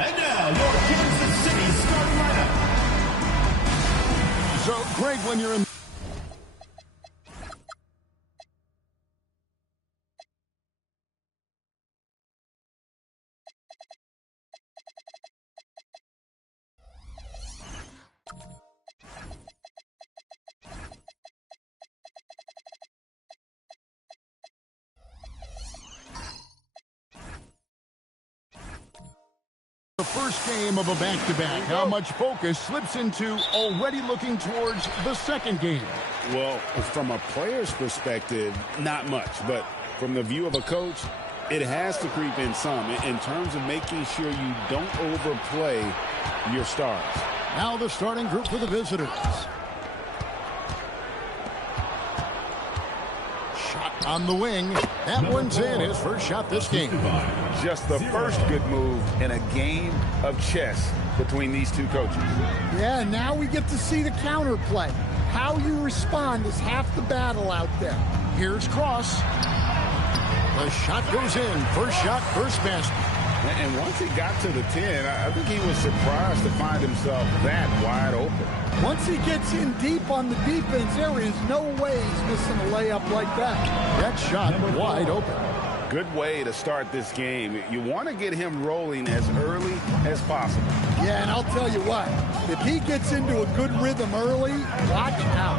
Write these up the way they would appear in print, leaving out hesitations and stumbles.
And now, your Kansas City starting lineup. So, Greg, when you're in... The first game of a back-to-back, how much focus slips into already looking towards the second game? Well, from a player's perspective, not much. But from the view of a coach, it has to creep in some in terms of making sure you don't overplay your stars. Now the starting group for the visitors. Shot on the wing. That one's in, his first shot this game. Just the first good move in a game of chess between these two coaches. Yeah, now we get to see the counterplay. How you respond is half the battle out there. Here's Cross. The shot goes in. First shot, first basket. And once he got to the 10, I think he was surprised to find himself that wide open. Once he gets in deep on the defense, there is no way he's missing a layup like that. That shot wide open. Good way to start this game. You want to get him rolling as early as possible. Yeah, and I'll tell you what, if he gets into a good rhythm early, watch out.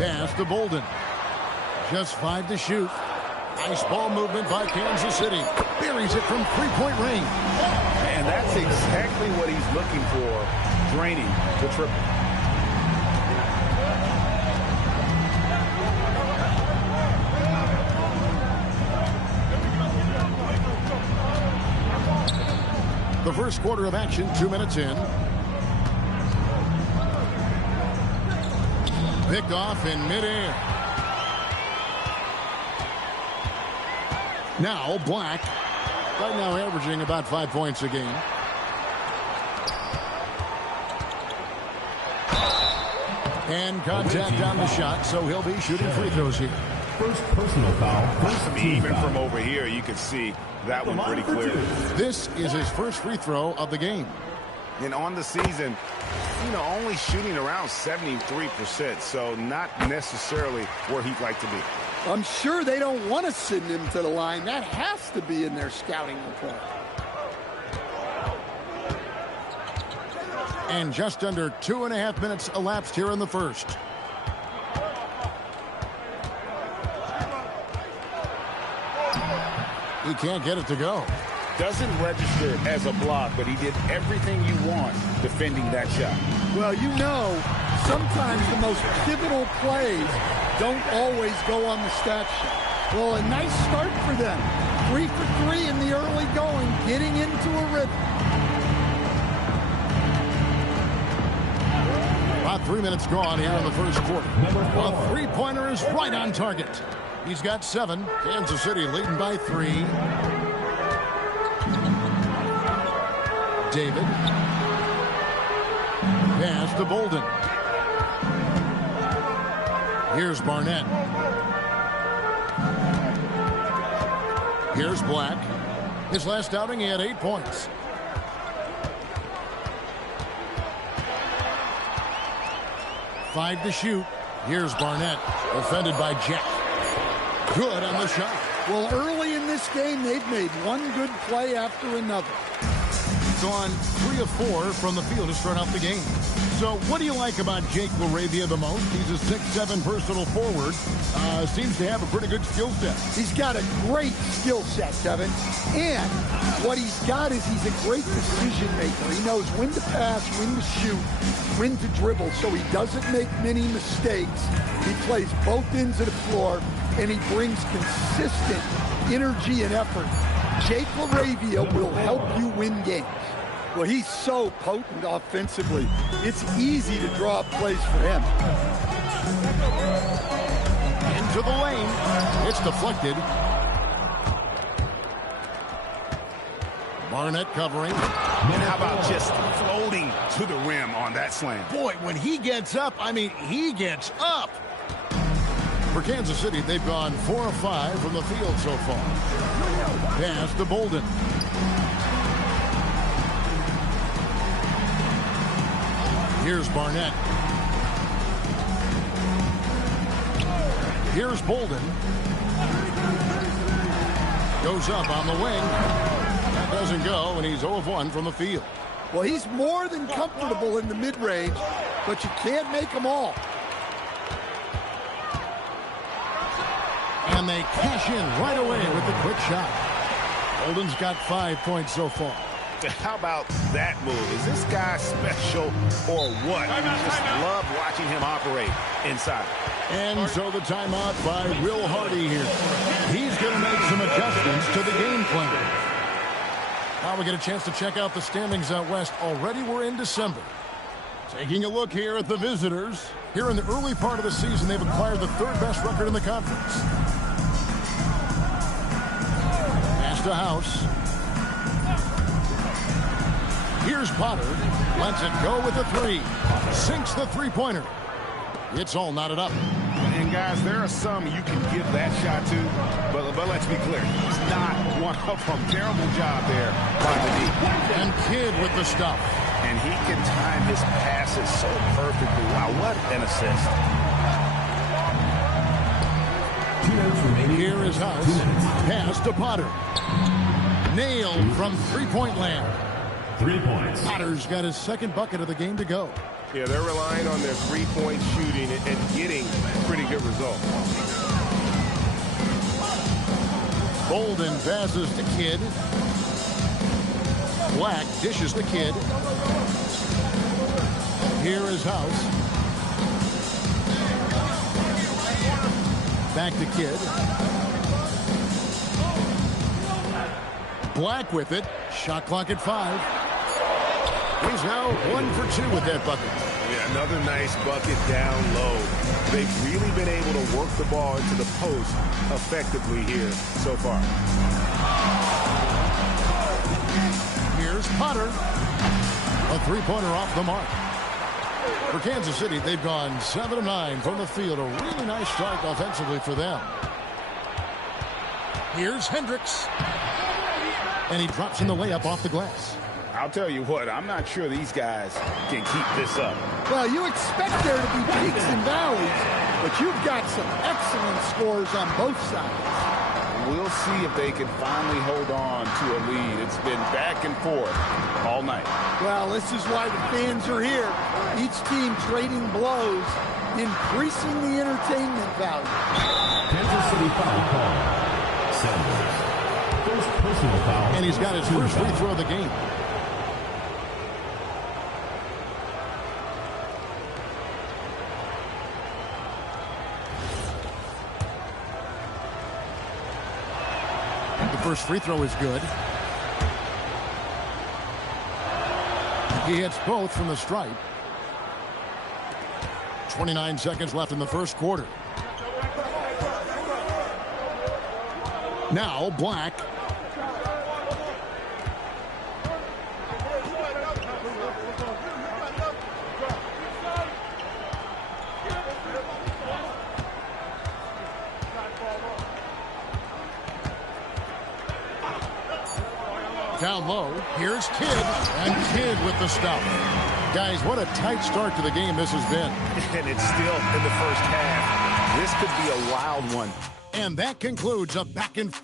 Pass to Bolden. Just 5 to shoot. Nice ball movement by Kansas City. Buries it from three-point range. And that's exactly what he's looking for, draining the triple. The first quarter of action, 2 minutes in. Picked off in midair. Now Black, right now averaging about 5 points a game. And contact on the shot, so he'll be shooting free throws here. First personal foul. Even from over here, you can see that one pretty clearly. This is his first free throw of the game. And on the season, only shooting around 73%, so not necessarily where he'd like to be. I'm sure they don't want to send him to the line. That has to be in their scouting report. And just under 2.5 minutes elapsed here in the first. He can't get it to go. Doesn't register as a block, but he did everything you want defending that shot. Well, sometimes the most pivotal plays don't always go on the stat sheet. Well, a nice start for them. 3 for 3 in the early going, getting into a rhythm. About 3 minutes gone here in the first quarter. A three-pointer is right on target. He's got 7. Kansas City leading by 3. David. Pass to Bolden. Here's Barnett. Here's Black. His last outing, he had 8 points. Five to shoot. Here's Barnett. Defended by Jack. Good on the shot. Well, early in this game, they've made one good play after another. Gone 3 of 4 from the field to start off the game. So what do you like about Jake LaRavia the most? He's a 6'7" personal forward. Seems to have a pretty good skill set. He's got a great skill set, Kevin. And what he's got is he's a great decision maker. He knows when to pass, when to shoot, when to dribble, so he doesn't make many mistakes. He plays both ends of the floor, and he brings consistent energy and effort. Jake LaRavia will help you win games. Well, he's so potent offensively. It's easy to draw up plays for him. Into the lane. It's deflected. Barnett covering. And how about just floating to the rim on that slam? Boy, when he gets up, I mean, he gets up. For Kansas City, they've gone 4 of 5 from the field so far. Pass to Bolden. Here's Barnett. Here's Bolden. Goes up on the wing. That doesn't go, and he's 0 of 1 from the field. Well, he's more than comfortable in the mid-range, but you can't make them all. And they cash in right away with the quick shot. Bolden's got 5 points so far. How about that move? Is this guy special or what? Just love watching him operate inside. And so the timeout by Will Hardy here. He's going to make some adjustments to the game plan. Now we get a chance to check out the standings out west. Already we're in December. Taking a look here at the visitors. Here in the early part of the season, they've acquired the 3rd best record in the conference. Pass to House. Here's Potter. Lets it go with the 3. Sinks the three-pointer. It's all knotted up. And, guys, there are some you can give that shot to, but let's be clear. He's not one of them. Terrible job there by the D. And Kidd with the stuff. And he can time his passes so perfectly. Wow, what an assist. 2 minutes remaining. Here is House. Pass to Potter. Nailed from three-point land. 3 points. Potter's got his 2nd bucket of the game to go. Yeah, they're relying on their three-point shooting and getting pretty good results. Bolden passes to Kidd. Black dishes to Kidd. Here is House. Back to Kidd. Black with it. Shot clock at 5. He's now 1 for 2 with that bucket. Yeah, another nice bucket down low. They've really been able to work the ball into the post effectively here so far. Here's Potter. A three-pointer off the mark. For Kansas City, they've gone 7 of 9 from the field. A really nice start offensively for them. Here's Hendricks. And he drops in the layup off the glass. I'll tell you what, I'm not sure these guys can keep this up. Well, you expect there to be peaks and valleys, but you've got some excellent scores on both sides. We'll see if they can finally hold on to a lead. It's been back and forth all night. Well, this is why the fans are here. Each team trading blows, increasing the entertainment value. Kansas City foul call. Sanders. First personal foul. And he's got his first free throw of the game. The first free throw is good. He hits both from the stripe. 29 seconds left in the first quarter. Now Black. Down low, here's Kidd, and Kidd with the stop. Guys, what a tight start to the game this has been. And it's still in the first half. This could be a wild one. And that concludes a back and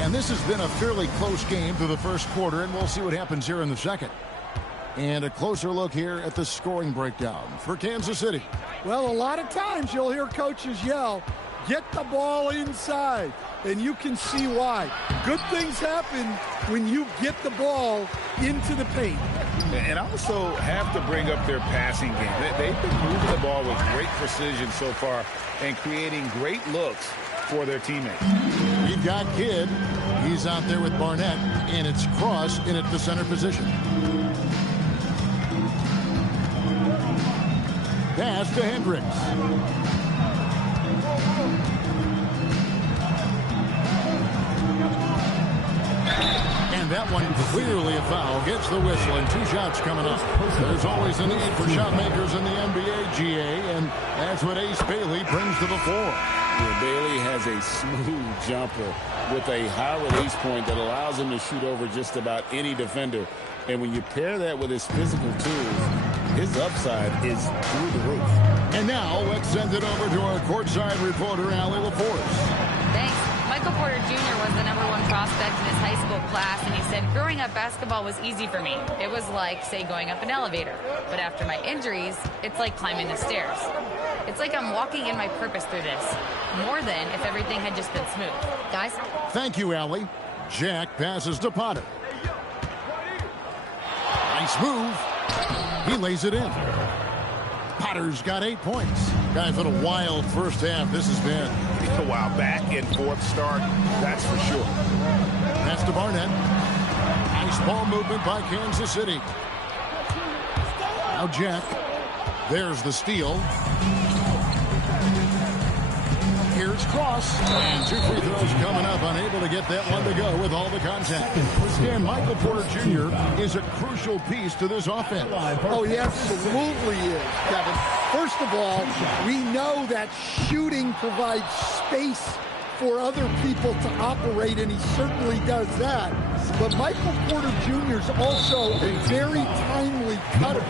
And this has been a fairly close game through the first quarter, and we'll see what happens here in the second. And a closer look here at the scoring breakdown for Kansas City. Well, a lot of times you'll hear coaches yell, get the ball inside, and you can see why. Good things happen when you get the ball into the paint. And I also have to bring up their passing game. They've been moving the ball with great precision so far and creating great looks for their teammates. We've got Kidd. He's out there with Barnett, and it's Cross in at the center position. Pass to Hendricks. And that one clearly a foul. Gets the whistle and 2 shots coming up. There's always a need for shot makers in the NBA, GA, and that's what Ace Bailey brings to the floor. Yeah, Bailey has a smooth jumper with a high release point that allows him to shoot over just about any defender. And when you pair that with his physical tools, his upside is through the roof. And now let's send it over to our courtside reporter, Allie LaForce. Thanks. Michael Porter Jr. was the #1 prospect in his high school class, and he said, growing up, basketball was easy for me. It was like, say, going up an elevator. But after my injuries, it's like climbing the stairs. It's like I'm walking in my purpose through this, more than if everything had just been smooth. Guys? Thank you, Allie. Jack passes to Potter. Nice move. He lays it in. Potter's got 8 points. Guys, what a wild first half this has been. Wow, back and forth start, that's for sure. Pass to Barnett. Nice ball movement by Kansas City. Now Jack. There's the steal. Here's Cross. And 2 free throws coming up. Unable to get that one to go with all the contact. And Michael Porter Jr. is a crucial piece to this offense. Oh, he absolutely is, Kevin. First of all, we know that shooting provides space for other people to operate, and he certainly does that. But Michael Porter Jr. is also a very timely cutter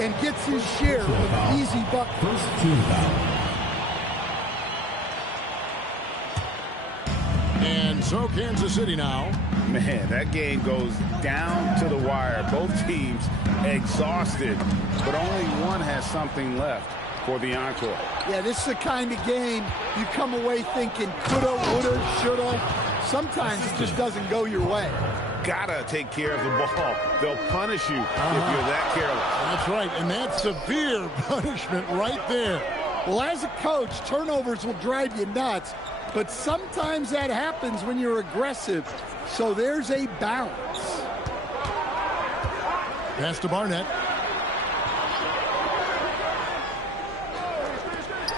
and gets his share of easy buckets. First team foul. And so Kansas City now. Man, that game goes down to the wire. Both teams exhausted, but only one has something left for the encore. Yeah, this is the kind of game you come away thinking coulda, woulda, shoulda. Sometimes it just doesn't go your way. Gotta take care of the ball. They'll punish you if you're that careless. That's right, and that's severe punishment right there. Well, as a coach, turnovers will drive you nuts, but sometimes that happens when you're aggressive. So there's a balance. Pass to Barnett.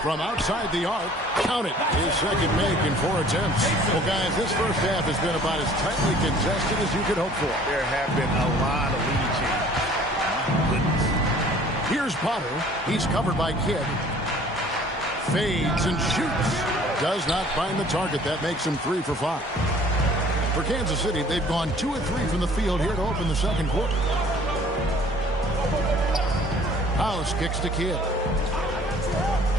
From outside the arc, count it, his second make in 4 attempts. Well, guys, this first half has been about as tightly contested as you could hope for. There have been a lot of lead changes. Here's Potter. He's covered by Kidd. Fades and shoots. Does not find the target. That makes him 3 for 5. For Kansas City, they've gone 2 of 3 from the field here to open the second quarter. House kicks to Kidd.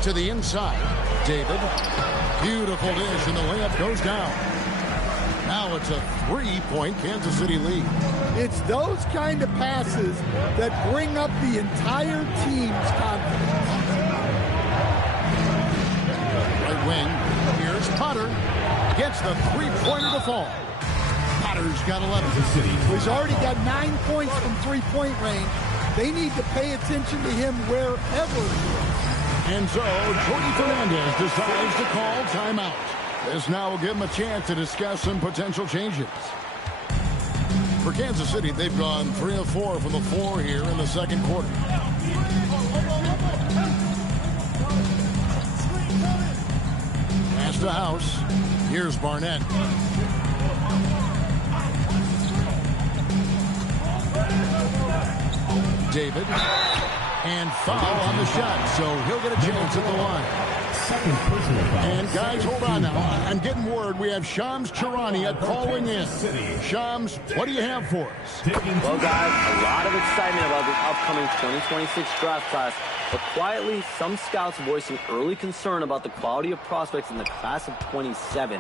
To the inside. David. Beautiful dish, and the layup goes down. Now it's a 3-point Kansas City lead. It's those kind of passes that bring up the entire team's confidence. Right wing. Here's Potter. Gets the 3-pointer to fall. Potter's got 11. He's already got 9 points from 3-point range. They need to pay attention to him wherever he is. And so, Jordy Fernandez decides to call timeout. This now will give him a chance to discuss some potential changes. For Kansas City, they've gone 3 of 4 from the floor here in the second quarter. Pass to House. Here's Barnett. David. And foul on the shot, so he'll get a chance at the line. Second personal foul. And guys, hold on now. I'm getting word we have Shams Charania calling in. Shams, what do you have for us? Well, guys, a lot of excitement about this upcoming 2026 draft class, but quietly, some scouts voicing early concern about the quality of prospects in the class of 27.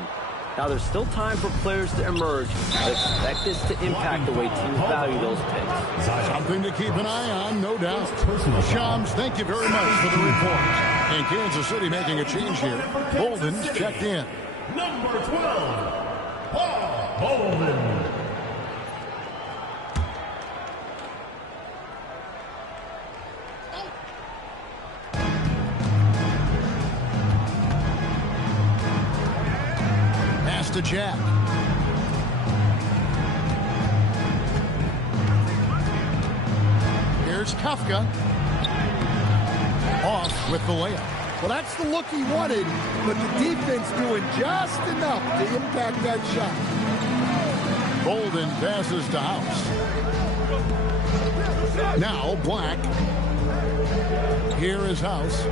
Now, there's still time for players to emerge, but expect this to impact the way teams value those picks. Something to keep an eye on, no doubt. Shams, thank you very much for the report. And Kansas City making a change here. Bolden's checked in. Number 12, Paul Bolden. To Jack. Here's Kafka. Off with the layup. Well, that's the look he wanted, but the defense doing just enough to impact that shot. Bolden passes to House. Now Black. Here is House.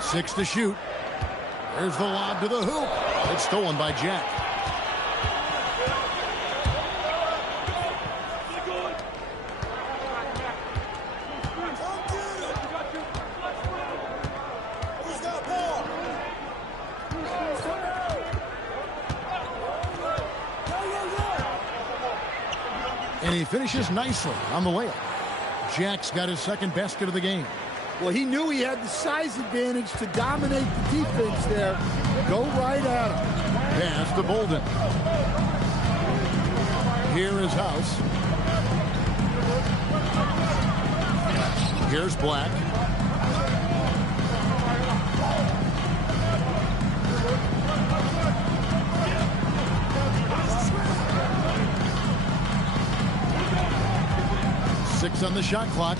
Six to shoot. There's the lob to the hoop. It's stolen by Jack. And he finishes nicely on the layup. Jack's got his second basket of the game. Well, he knew he had the size advantage to dominate the defense there. Go right at him. Pass to Bolden. Here is House. Here's Black. Six on the shot clock.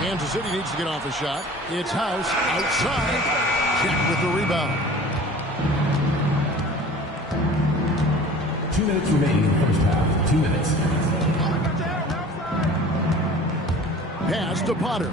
Kansas City needs to get off a shot. It's House outside. Jack with the rebound. 2 minutes remaining in the first half. 2 minutes. Pass to Potter.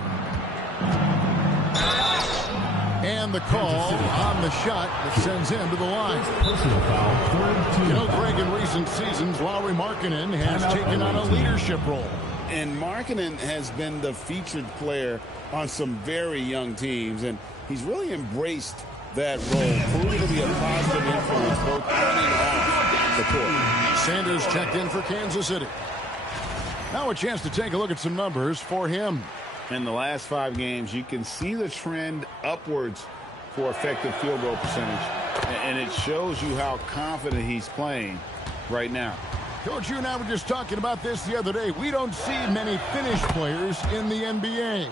And the call on the shot that sends him to the line. Personal foul. Third team. You know, Greg, in recent seasons, Lowry Markkanen has taken on a leadership role. And Markkanen has been the featured player on some very young teams, and he's really embraced that role, proving to be a positive influence both on and off the court. Sanders checked in for Kansas City. Now a chance to take a look at some numbers for him. In the last 5 games, you can see the trend upwards for effective field goal percentage, and it shows you how confident he's playing right now. Coach, you and I were just talking about this the other day. We don't see many finished players in the NBA.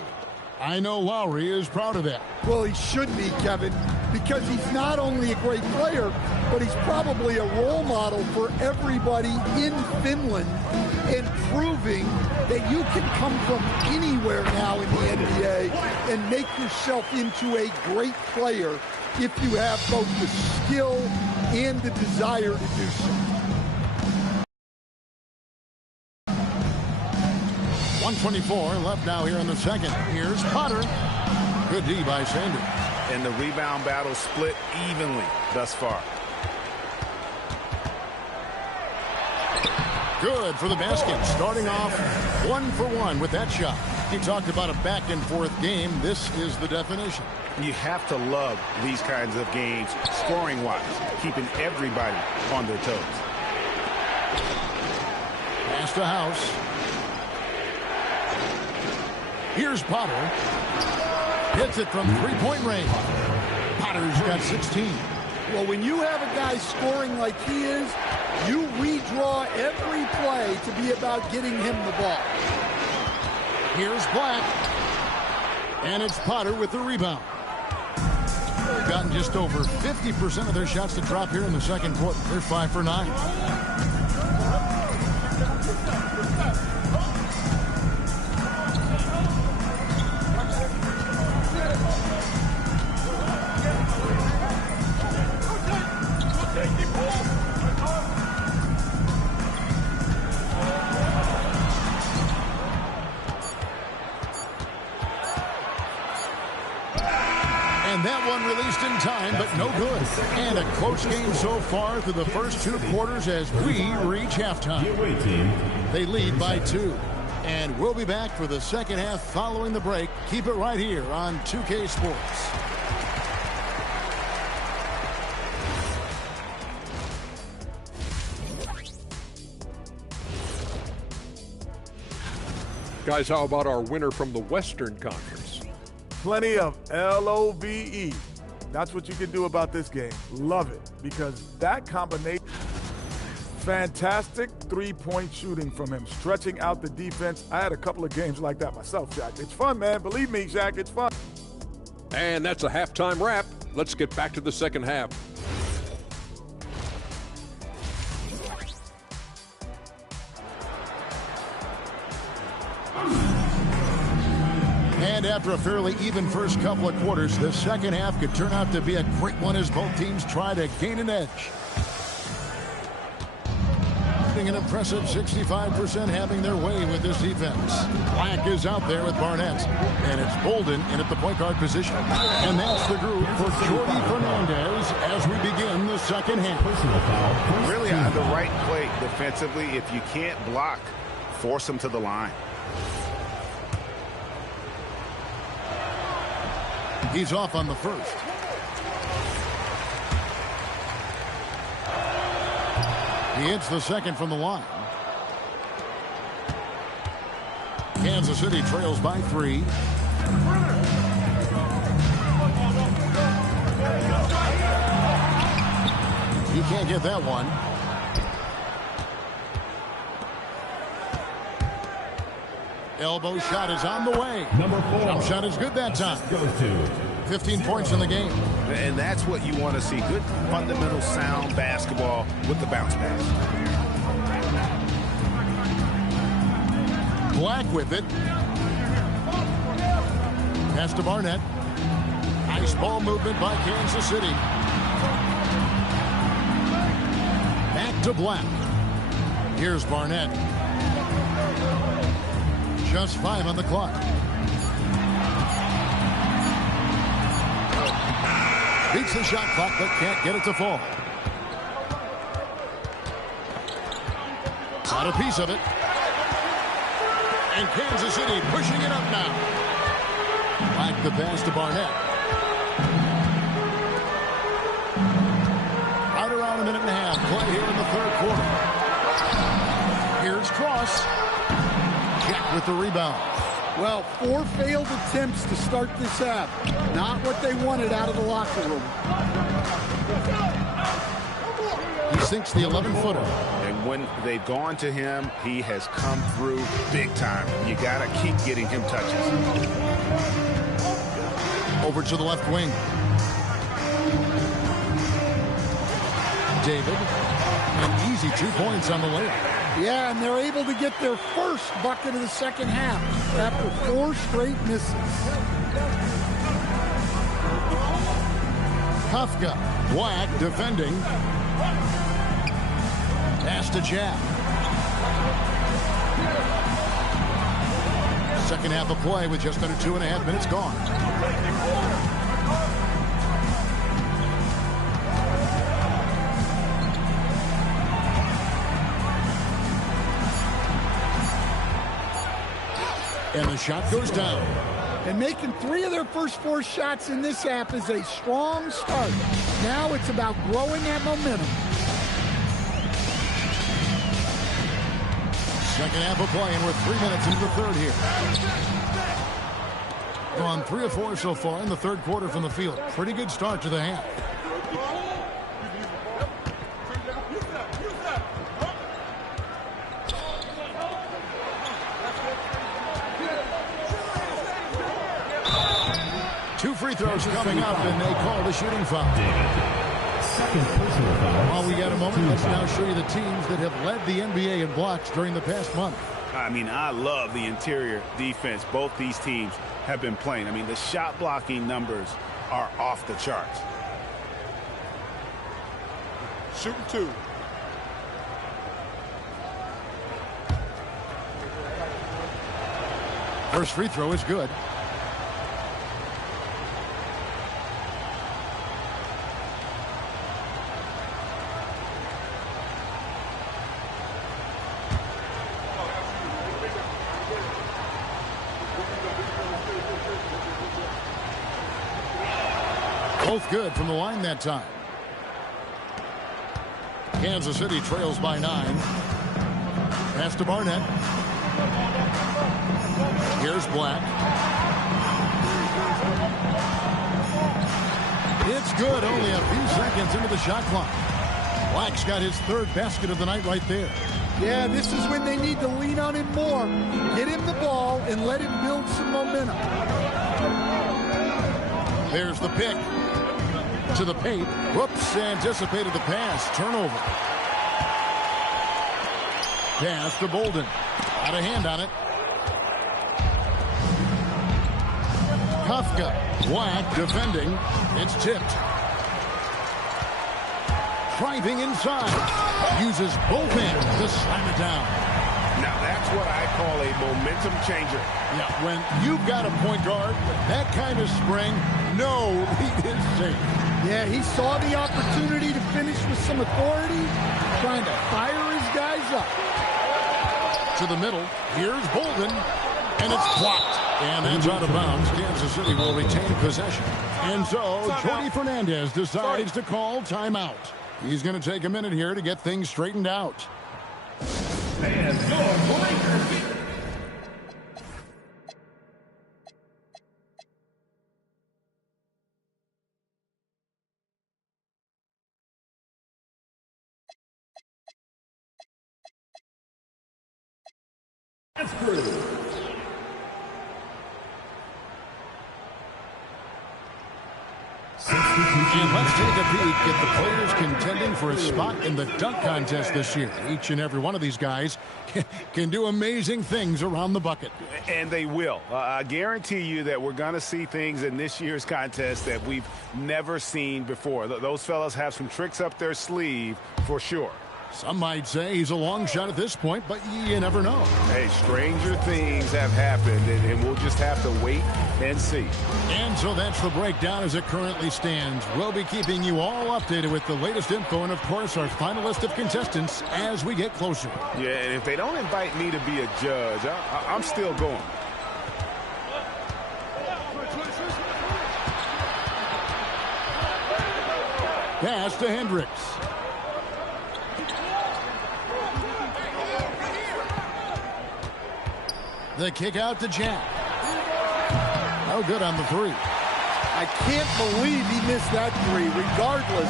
I know Lowry is proud of that. Well, he should be, Kevin, because he's not only a great player, but he's probably a role model for everybody in Finland and proving that you can come from anywhere now in the NBA and make yourself into a great player if you have both the skill and the desire to do so. 124 left now here in the second. Here's Potter. Good D by Sanders. And the rebound battle split evenly thus far. Good for the basket. Starting off 1 for 1 with that shot. He talked about a back and forth game. This is the definition. You have to love these kinds of games, scoring-wise, keeping everybody on their toes. Pass to House. Here's Potter. Hits it from three-point range. Potter's got 16. Well, when you have a guy scoring like he is, you redraw every play to be about getting him the ball. Here's Black. And it's Potter with the rebound. They've gotten just over 50% of their shots to drop here in the second quarter. They're 5 for 9. And that one released in time, but no good. And a close game so far through the first 2 quarters as we reach halftime. They lead by 2. And we'll be back for the second half following the break. Keep it right here on 2K Sports. Guys, how about our winner from the Western Conference? Plenty of LOVE. That's what you can do about this game. Love it, because that combination, fantastic three-point shooting from him, stretching out the defense. I had a couple of games like that myself, Jack. It's fun, man. Believe me, Jack, it's fun. And that's a halftime wrap. Let's get back to the second half. after a fairly even first couple of quarters, the second half could turn out to be a great one as both teams try to gain an edge. An impressive 65% having their way with this defense. Black is out there with Barnett, and it's Bolden in at the point guard position. And that's the group for Jordi Fernandez as we begin the second half. Really the right play defensively. If you can't block, force them to the line. He's off on the first. He hits the second from the line. Kansas City trails by 3. He can't get that one. Elbow shot is on the way. Number 4. Jump shot is good that time. Goes to 15 points in the game. And that's what you want to see. Good fundamental sound basketball with the bounce pass. Black with it. Pass to Barnett. Nice ball movement by Kansas City. Back to Black. Here's Barnett. Just 5 on the clock. Beats the shot clock, but can't get it to fall. Got a piece of it. And Kansas City pushing it up now. Back the pass to Barnett. Right around a minute and a half. Play here in the third quarter. Here's Cross. Jack with the rebound. Well, 4 failed attempts to start this half. Not what they wanted out of the locker room. He sinks the 11-footer. And when they've gone to him, he has come through big time. You got to keep getting him touches. Over to the left wing. David. An easy 2 points on the layup. Yeah, and they're able to get their first bucket of the second half after 4 straight misses. Kafka. Black defending. Pass to Jack. Second half of play with just under 2.5 minutes gone. And the shot goes down. And making 3 of their first 4 shots in this half is a strong start. Now it's about growing that momentum. Second half of play, and we're 3 minutes into the third here. Gone 3 of 4 so far in the third quarter from the field. Pretty good start to the half. Two free throws coming up, and they call the shooting foul. Second personal foul. While we got a moment, let's now show you the teams that have led the NBA in blocks during the past month. I mean, I love the interior defense both these teams have been playing. I mean, the shot blocking numbers are off the charts. Shooting 2. First free throw is good. Both good from the line that time. Kansas City trails by 9. Pass to Barnett. Here's Black. It's good, only a few seconds into the shot clock. Black's got his 3rd basket of the night right there. Yeah, this is when they need to lean on him more. Get him the ball and let him build some momentum. There's the pick. To the paint. Whoops, anticipated the pass. Turnover. Pass to Bolden. Got a hand on it. Kafka. Black defending. It's tipped. Driving inside. Uses both hands to slam it down. Now that's what I call a momentum changer. Yeah, when you've got a point guard with that kind of spring, no lead is safe. Yeah, he saw the opportunity to finish with some authority, trying to fire his guys up. To the middle. Here's Bolden. And it's blocked. And that's out of bounds. Kansas City will retain possession. And so Jordy Fernandez decides to call timeout. He's going to take a minute here to get things straightened out. And your breaker. That's true. And let's take a peek at the players contending for a spot in the dunk contest this year. Each and every one of these guys can do amazing things around the bucket. And they will. I guarantee you that we're going to see things in this year's contest that we've never seen before. Those fellas have some tricks up their sleeve for sure. Some might say he's a long shot at this point, but you never know. Hey, stranger things have happened, and we'll just have to wait and see. And so that's the breakdown as it currently stands. We'll be keeping you all updated with the latest info and, of course, our final list of contestants as we get closer. Yeah, and if they don't invite me to be a judge, I'm still going. Pass to Hendricks. The kick out to Jack. No good on the three. I can't believe he missed that three. Regardless,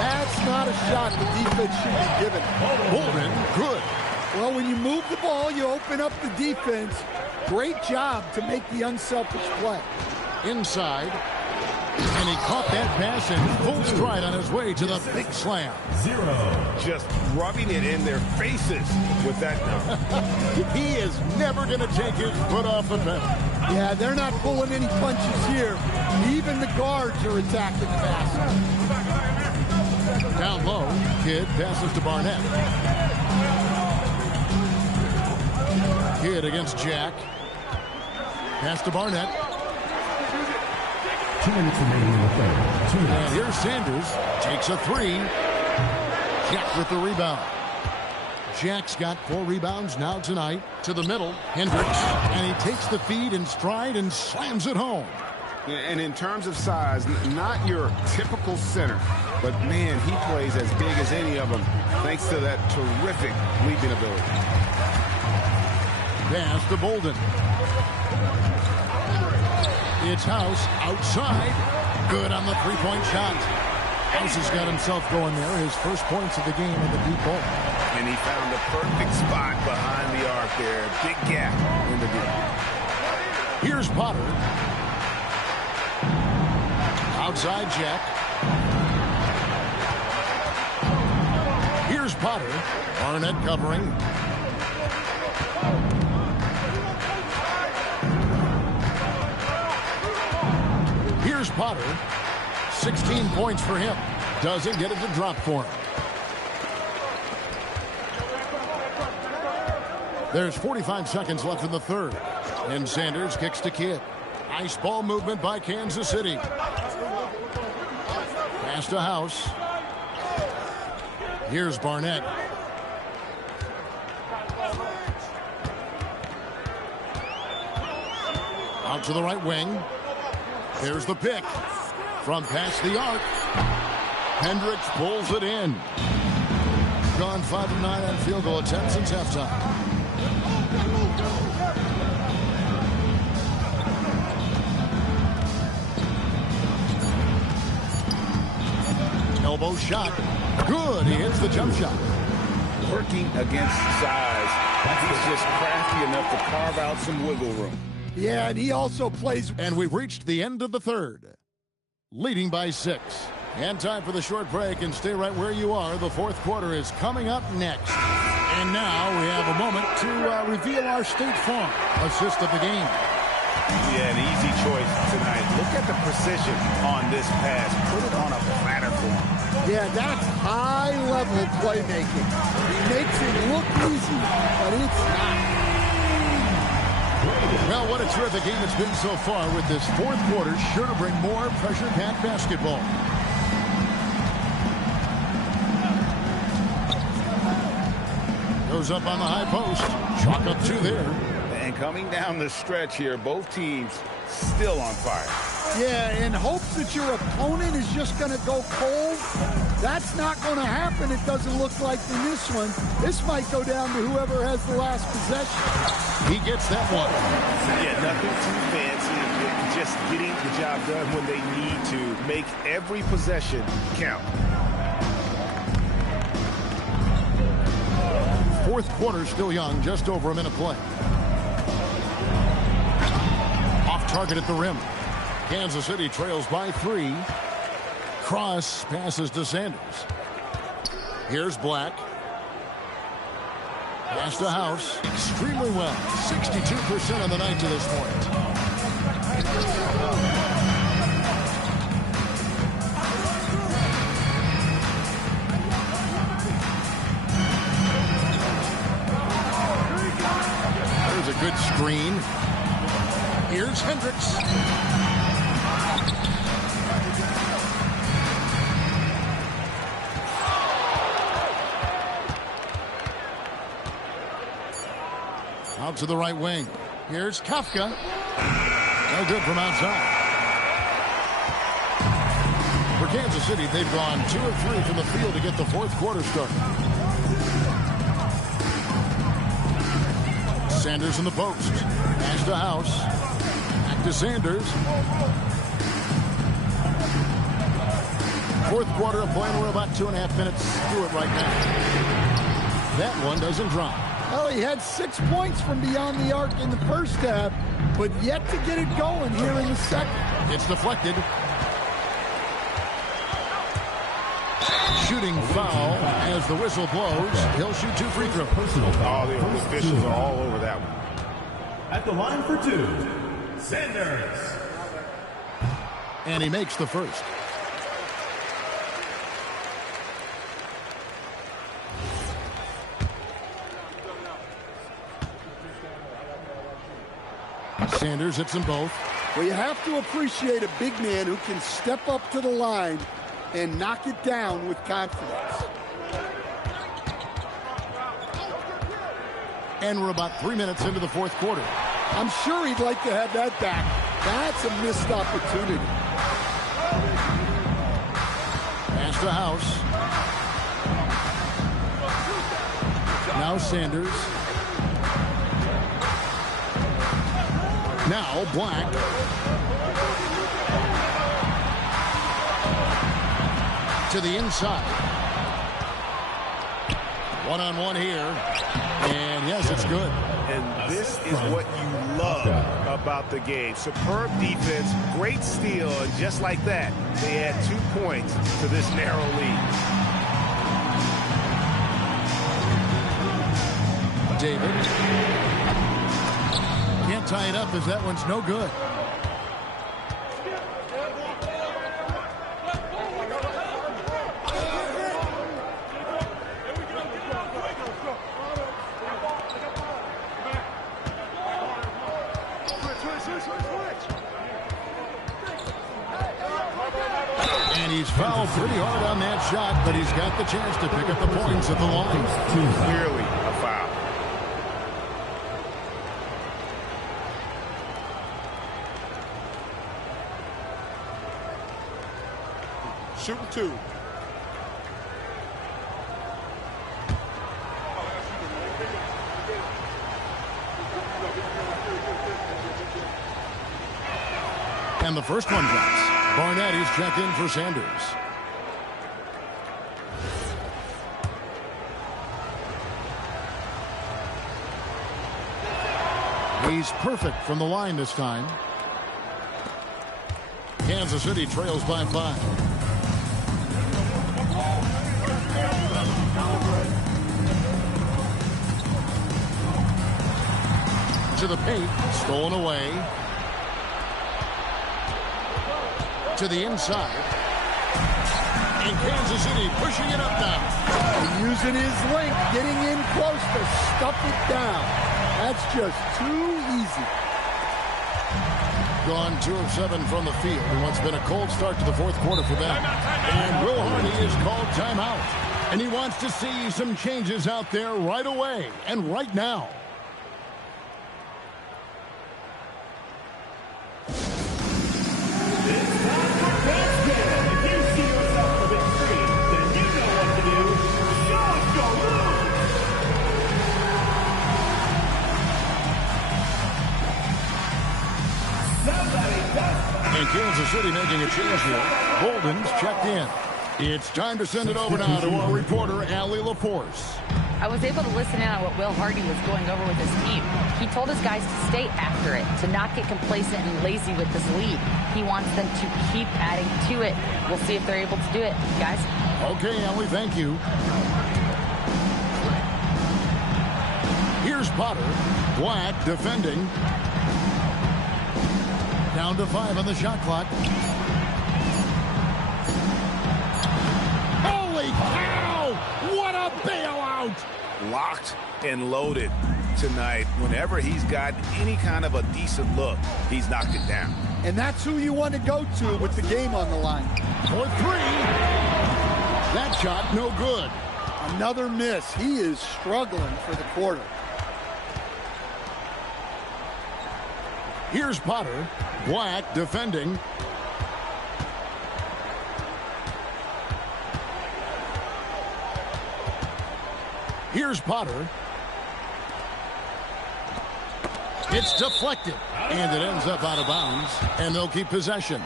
that's not a shot the defense should be given. Bolden, good. Well, when you move the ball, you open up the defense. Great job to make the unselfish play. Inside. And he caught that pass in full stride on his way to the big slam. Just rubbing it in their faces with that. He is never going to take his foot off the pedal. Yeah, they're not pulling any punches here. Even the guards are attacking the basket. Down low, Kidd passes to Barnett. Kidd against Jack. Pass to Barnett. 2 minutes remaining in the third. And here's Sanders. Takes a three. Jack with the rebound. Jack's got 4 rebounds now tonight. To the middle, Hendricks. And he takes the feed in stride and slams it home. And in terms of size, not your typical center. But, man, he plays as big as any of them thanks to that terrific leaping ability. Pass to Bolden. It's House outside. Good on the three-point shot. House has got himself going there. His first points of the game in the deep ball. And he found the perfect spot behind the arc there. Big gap in the deep. Here's Potter. Outside Jack. Here's Potter. Barnett covering. Here's Potter. 16 points for him. Doesn't get it to drop for him. There's 45 seconds left in the third. And Sanders kicks to Kidd. Nice ball movement by Kansas City. Pass to House. Here's Barnett. Out to the right wing. Here's the pick. From past the arc. Hendricks pulls it in. Gone 5 of 9 on field goal attempts since halftime. Elbow shot. Good. He hits the jump shot. Working against size. He's just crafty enough to carve out some wiggle room. Yeah, and he also plays. And we've reached the end of the third. Leading by 6. And time for the short break, and stay right where you are. The fourth quarter is coming up next. And now we have a moment to reveal our State Farm assist of the game. Yeah, an easy choice tonight. Look at the precision on this pass. Put it on a platter for him. Yeah, that's high-level playmaking. He makes it look easy, but it's not. Well, what a terrific game it's been so far with this fourth quarter. Sure to bring more pressure-packed basketball. Goes up on the high post. Chalk up 2 there. And coming down the stretch here, both teams still on fire. Yeah, in hopes that your opponent is just going to go cold. That's not going to happen. It doesn't look like in this one. This might go down to whoever has the last possession. He gets that one. Yeah, nothing too fancy. Just getting the job done when they need to. Make every possession count. Fourth quarter still young, just over a minute play. Off target at the rim. Kansas City trails by 3. Cross passes to Sanders. Here's Black. Pass to House. Extremely well. 62% on the night to this point. There's a good screen. Here's Hendricks. Out to the right wing. Here's Kafka. No good from outside. For Kansas City, they've gone 2 of 3 from the field to get the fourth quarter started. Sanders in the post. Pass to House. Back to Sanders. Fourth quarter of play. We're about 2.5 minutes through it right now. That one doesn't drop. Well, he had 6 points from beyond the arc in the first half, but yet to get it going here in the second. It's deflected. Shooting foul as the whistle blows. He'll shoot 2 free throws. Personal foul. The officials are all over that one. At the line for 2, Sanders. And he makes the first. Sanders hits them both. Well, you have to appreciate a big man who can step up to the line and knock it down with confidence. And we're about 3 minutes into the fourth quarter. I'm sure he'd like to have that back. That's a missed opportunity. Pass to House. Now Sanders. Now Black. To the inside. One-on-one here. And yes, it's good. And this is what you love about the game. Superb defense, great steal, and just like that, they add 2 points to this narrow lead. David. Can't tie it up as that one's no good. And he's fouled pretty hard on that shot, but he's got the chance to pick up the points at the line. Clearly a foul. Shooting 2. And the first one drops. Barnetti's check in for Sanders. He's perfect from the line this time. Kansas City trails by 5. To the paint, stolen away. to the inside. And Kansas City pushing it up now. Using his length, getting in close to stuff it down. That's just too easy. Gone 2 of 7 from the field in what's been a cold start to the fourth quarter for them. And Will Hardy is called timeout. And he wants to see some changes out there right away and right now. And Kansas City making a change here. Bolden's checked in. It's time to send it over now to our reporter, Allie LaForce. I was able to listen in on what Will Hardy was going over with his team. He told his guys to stay after it, to not get complacent and lazy with this lead. He wants them to keep adding to it. We'll see if they're able to do it, guys. Okay, Allie, thank you. Here's Potter. Black defending. Down to 5 on the shot clock. Holy cow! What a bailout! Locked and loaded tonight. Whenever he's got any kind of a decent look, he's knocked it down. And that's who you want to go to with the game on the line. For 3. That shot, no good. Another miss. He is struggling for the quarter. Here's Potter. Black defending. Here's Potter. It's deflected. And it ends up out of bounds. And they'll keep possession.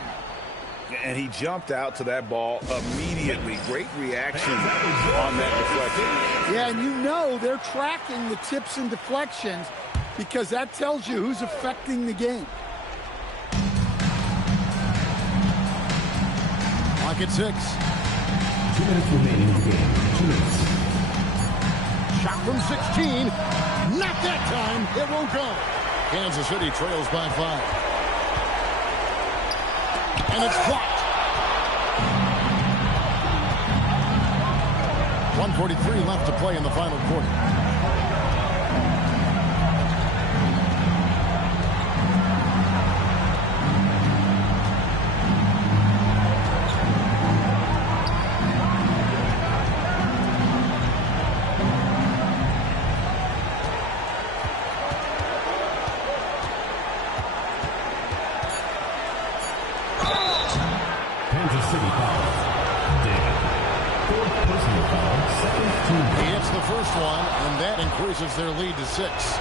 And he jumped out to that ball immediately. Great reaction on that deflection. Yeah, and you know they're tracking the tips and deflections because that tells you who's affecting the game. Clock at 6. 2 minutes remaining in the game. 2 minutes. Shot from 16. Not that time. It won't go. Kansas City trails by 5. And it's blocked. 1:43 left to play in the final quarter. Kansas City foul. David. 4th personal foul. 2nd team. He hits the first one, and that increases their lead to 6.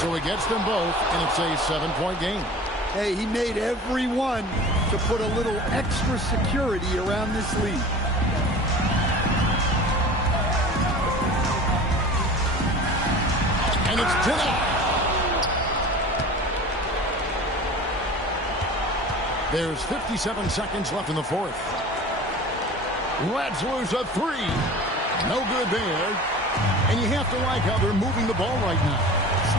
So he gets them both, and it's a 7-point game. Hey, he made every one to put a little extra security around this lead. And it's denied. There's 57 seconds left in the 4th. Lets loose a 3. No good there. And you have to like how they're moving the ball right now.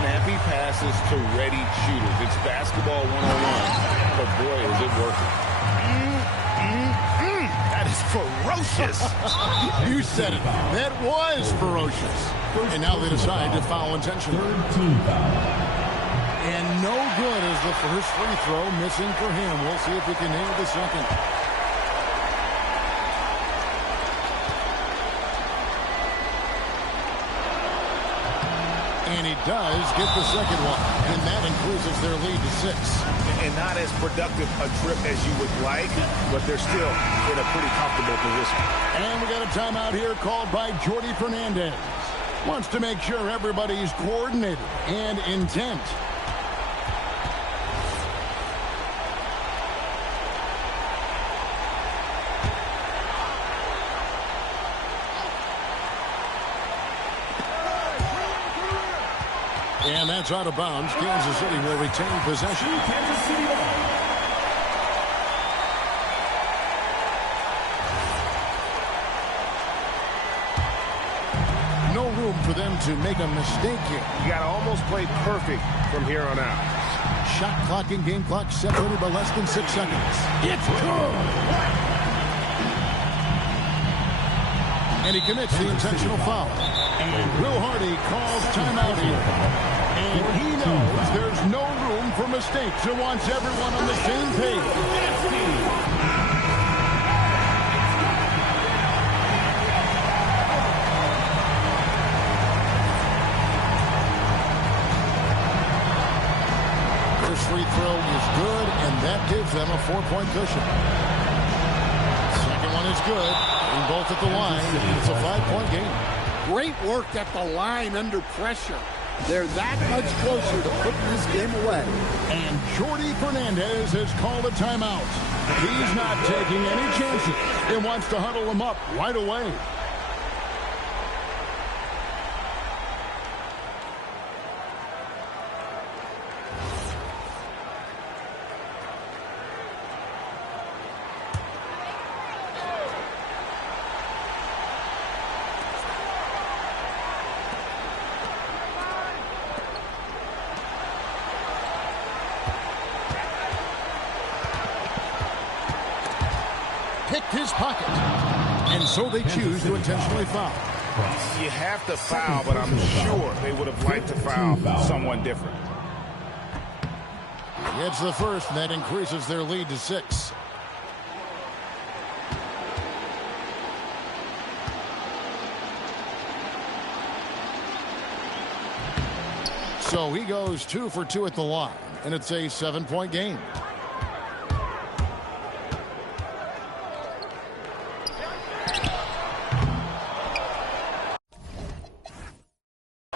Snappy passes to ready shooters. It's basketball 101, but boy, is it working. That is ferocious. You said it. That was ferocious. And now they decide to foul intentionally. 3rd team foul. And no good is the first free throw, missing for him. We'll see if he can nail the second. And he does get the second one. And that increases their lead to 6. And not as productive a trip as you would like, but they're still in a pretty comfortable position. And we got a timeout here called by Jordi Fernandez. Wants to make sure everybody's coordinated and intent. And that's out of bounds. Kansas City will retain possession. Kansas City ball. No room for them to make a mistake here. You got to almost play perfect from here on out. Shot clock and game clock separated by less than 6 seconds. It's good! And he commits the intentional foul. And Will Hardy calls timeout here. And he knows there's no room for mistakes and wants everyone on the same page. First free throw is good, and that gives them a 4-point cushion. Second one is good. And both at the line. It's a 5-point game. Great work at the line under pressure. They're that much closer to putting this game away. And Jordi Fernandez has called a timeout. He's not taking any chances and wants to huddle them up right away. Picked his pocket. And so they choose to intentionally foul. You have to foul, but I'm sure they would have liked to foul someone different. Gets the first, and that increases their lead to 6. So he goes 2 for 2 at the line, and it's a 7-point game.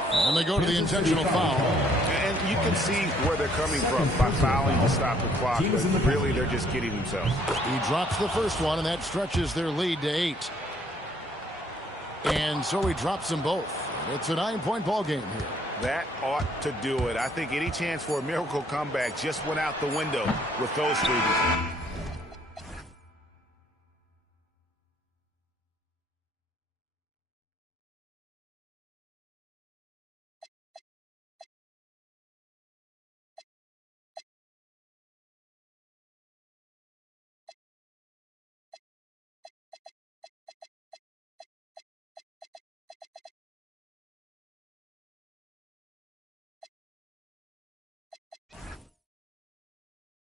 And they go to the intentional foul. And you can see where they're coming from by fouling to stop the clock. But really, they're just kidding themselves. He drops the first one, and that stretches their lead to 8. And so he drops them both. It's a 9-point ball game here. That ought to do it. I think any chance for a miracle comeback just went out the window with those free throws.